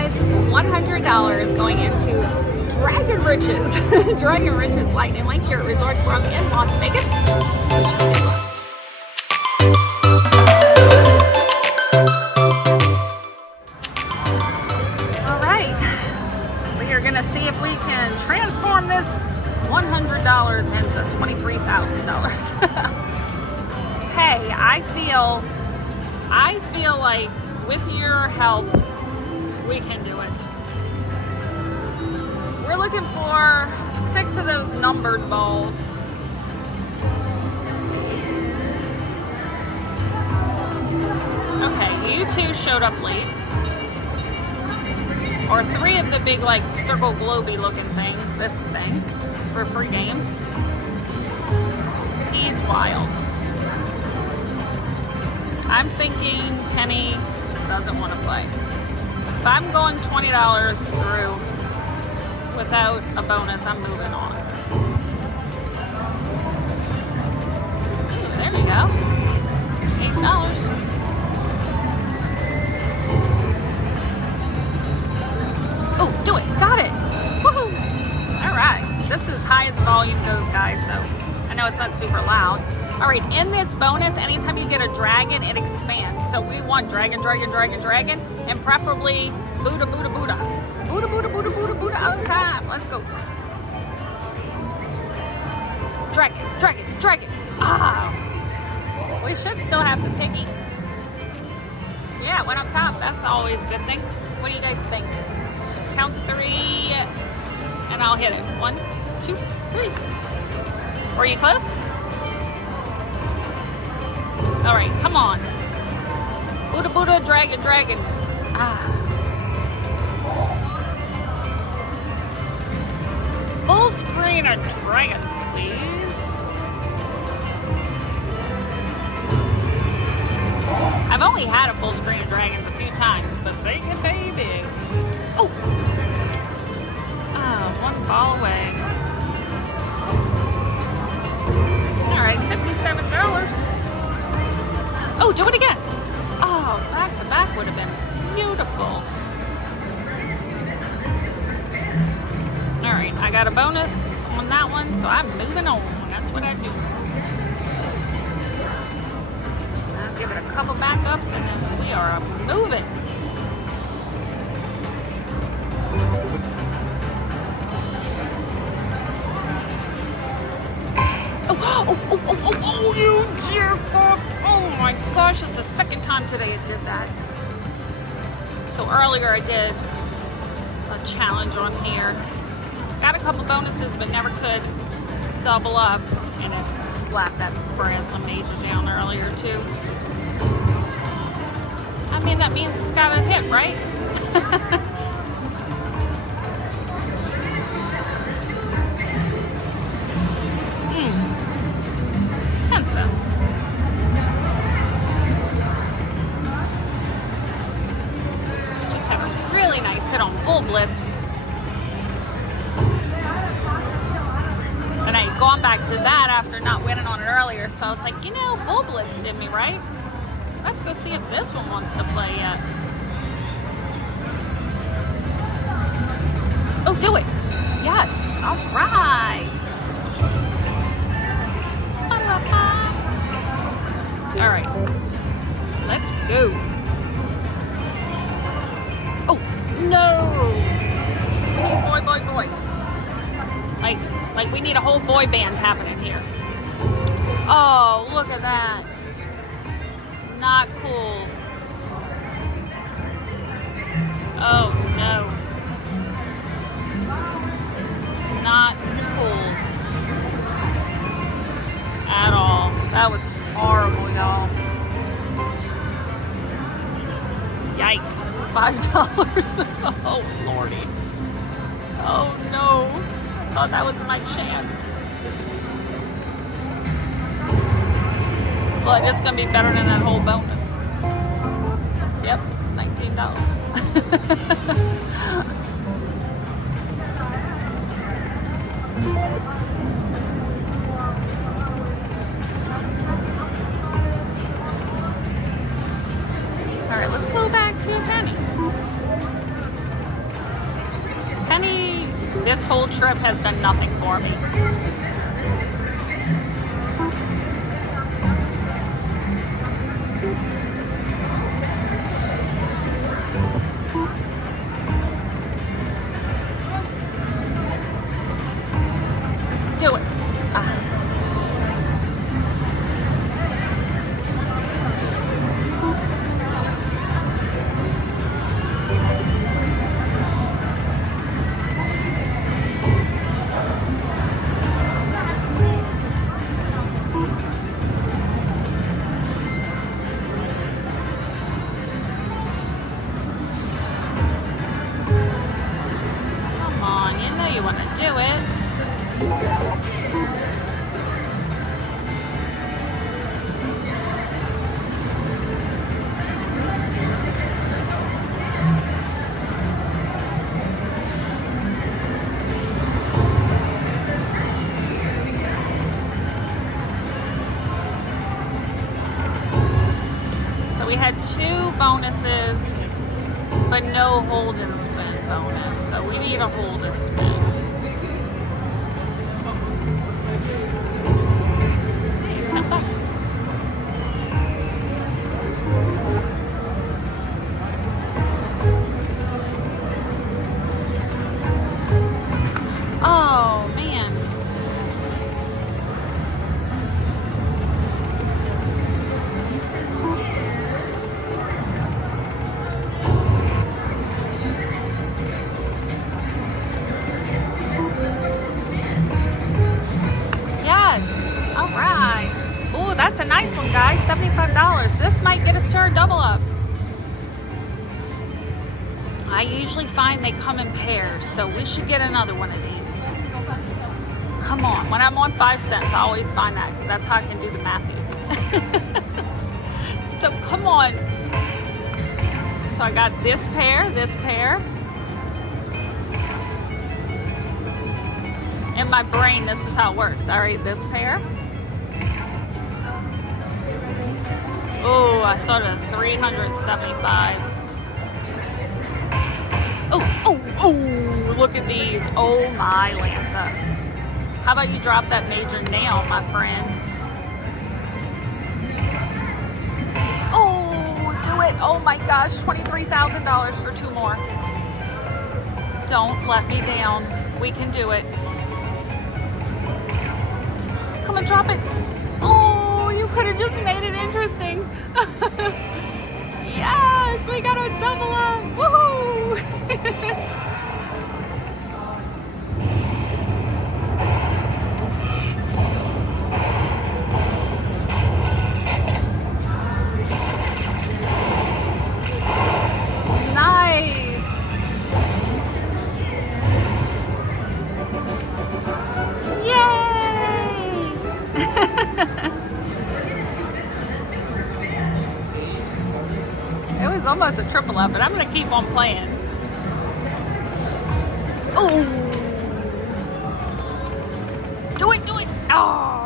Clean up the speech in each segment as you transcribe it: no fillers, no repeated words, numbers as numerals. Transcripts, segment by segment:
guys, $100 going into Dragon Riches. Dragon Riches Lightning Link here at Resorts World in Las Vegas. Alright, we are going to see if we can transform this $100 into $23,000. Hey, I feel like with your help, we can do it. We're looking for 6 of those numbered balls. These. Okay, you 2 showed up late. Or 3 of the big, like, circle globy looking things. This thing for free games. He's wild. I'm thinking Penny doesn't want to play. If I'm going $20 through without a bonus, I'm moving on. Ooh, there we go. $8. Oh, do it. Got it. Woohoo. All right. This is high as volume goes, guys, so I know it's not super loud. All right, in this bonus, anytime you get a dragon, it expands. So we want dragon, dragon, dragon, dragon, and preferably Buddha, Buddha, Buddha. Buddha, Buddha, Buddha, Buddha, Buddha, all the time. Let's go. Dragon, dragon, dragon. Ah. We should still have the piggy. Yeah, it went up top. That's always a good thing. What do you guys think? Count to 3, and I'll hit it. 1, 2, 3. Were you close? All right, come on. Buddha, Buddha, dragon, dragon. Ah. Full screen of dragons, please. I've only had a full screen of dragons a few times, but they can pay big. Oh! Ah, 1 ball away. All right, $57. Oh, do it again. Oh, back to back would have been beautiful. All right, I got a bonus on that one, so I'm moving on. That's what I do. I'll give it a couple backups, and then we are moving. Oh, you jerk off. Oh my gosh, it's the second time today it did that. So earlier I did a challenge on here. Got a couple bonuses, but never could double up. And it slapped that Frazzlin Major down earlier too. I mean, that means it's got a hit, right? 10 cents. Just had a really nice hit on Bull Blitz. And I had gone back to that after not winning on it earlier, so I was like, you know, Bull Blitz did me right. Let's go see if this one wants to play yet. Oh, do it. Yes. All right. All right, let's go. Oh, no. We need boy, boy, boy. Like we need a whole boy band happening here. Oh, look at that. Not cool. Oh, no. Not cool. At all. That was horrible, y'all. Yikes. $5. Oh, Lordy. Oh, no. Thought that was my chance. Well, it's going to be better than that whole bonus. Yep, $19. All right, let's go back to Penny. This whole trip has done nothing for me. Do it. Come on, you know you want to do it. So we had 2 bonuses, but no hold and spin bonus. So we need a hold and spin. Hey, $10. Oh man. Yes. All right. Ooh, that's a nice one, guys. $75. This might get us to our double up. I usually find they come in pairs, so we should get another one of these. Come on. When I'm on 5 cents, I always find that because that's how I can do the math easy. So come on. So I got this pair. In my brain, this is how it works. All right, this pair. Oh, I saw the 375. Oh, look at these. Oh my Lanza. How about you drop that major nail, my friend? Oh, do it. Oh my gosh, $23,000 for 2 more. Don't let me down. We can do it. Come on, drop it. Oh, you could have just made it interesting. Yes, we got a double up. Woohoo! Nice. Yay! It was almost a triple up, but I'm going to keep on playing. Oh! Do it! Oh!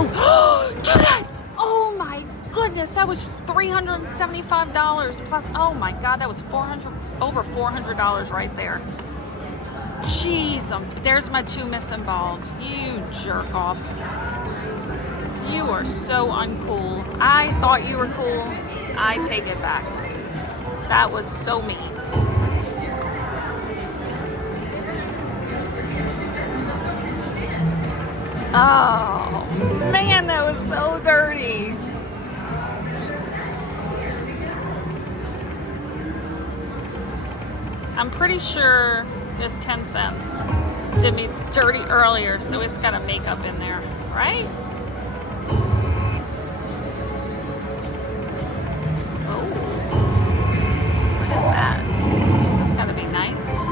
Oh! Do that! Oh my goodness, that was $375 plus. Oh my God, that was over $400 right there. Jeez, there's my 2 missing balls. You jerk off. You are so uncool. I thought you were cool. I take it back. That was so mean. Oh, man, that was so dirty. I'm pretty sure this 10 cents did me dirty earlier, so it's got a makeup in there, right? Oh, what is that? That's gotta be nice.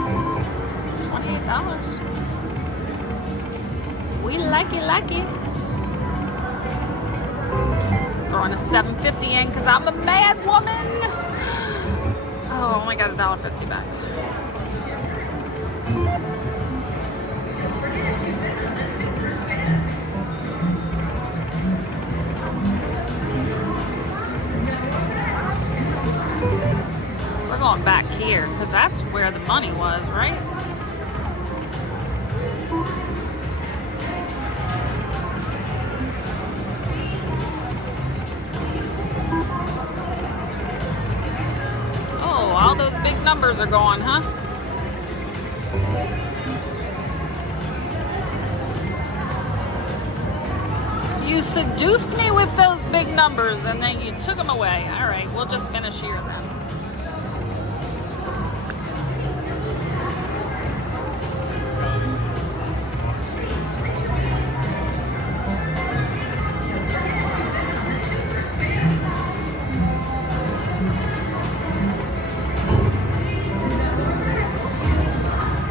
$28. We like it. Throwing a $7.50 in because I'm a mad woman. Oh, I only got $1.50 back. that's where the money was, right? Oh, all those big numbers are gone, huh? You seduced me with those big numbers and then you took them away. All right, we'll just finish here then.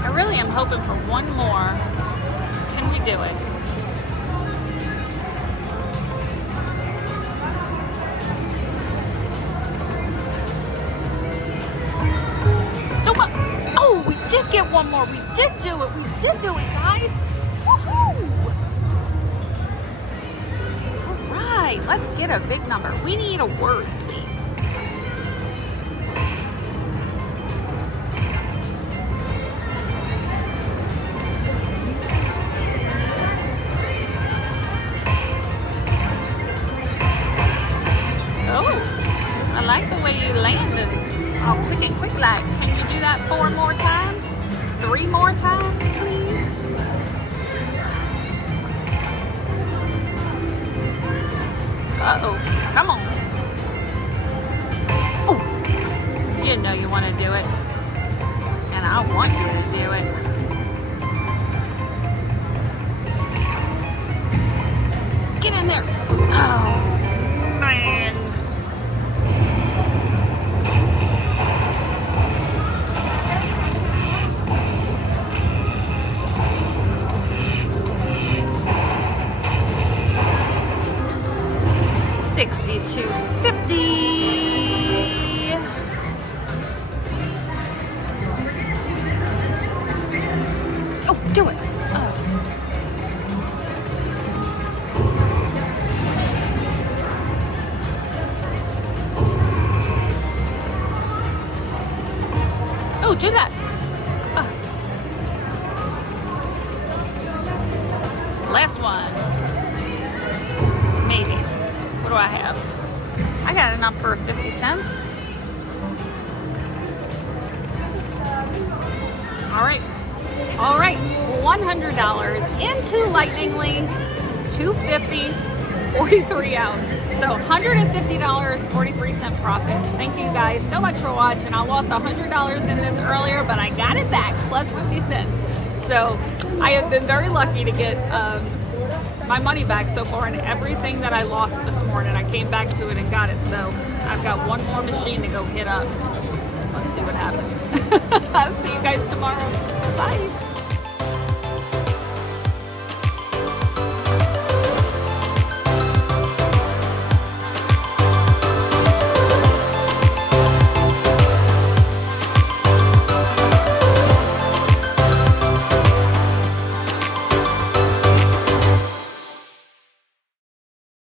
I really am hoping for one more. Can we do it? Did get one more. We did do it. We did do it, guys. Woohoo! All right, let's get a big number. We need a word, please. Oh, I like the way you landed. Oh, quick and quick like. Can you do that 4 more times? 3 more times, please? Uh-oh. Come on. Oh, you know you want to do it. And I want you to do it. Get in there. Oh, man. $62.50. Oh, do it. Oh, do that. Last one. Maybe. What do I have? I got enough for 50 cents. All right, $100 into Lightning Link, $250, 43 out. So $150, 43-cent profit. Thank you guys so much for watching. I lost $100 in this earlier, but I got it back, plus 50 cents. So I have been very lucky to get my money back so far, and everything that I lost this morning, I came back to it and got it. So I've got one more machine to go hit up. Let's see what happens. I'll see you guys tomorrow. Bye.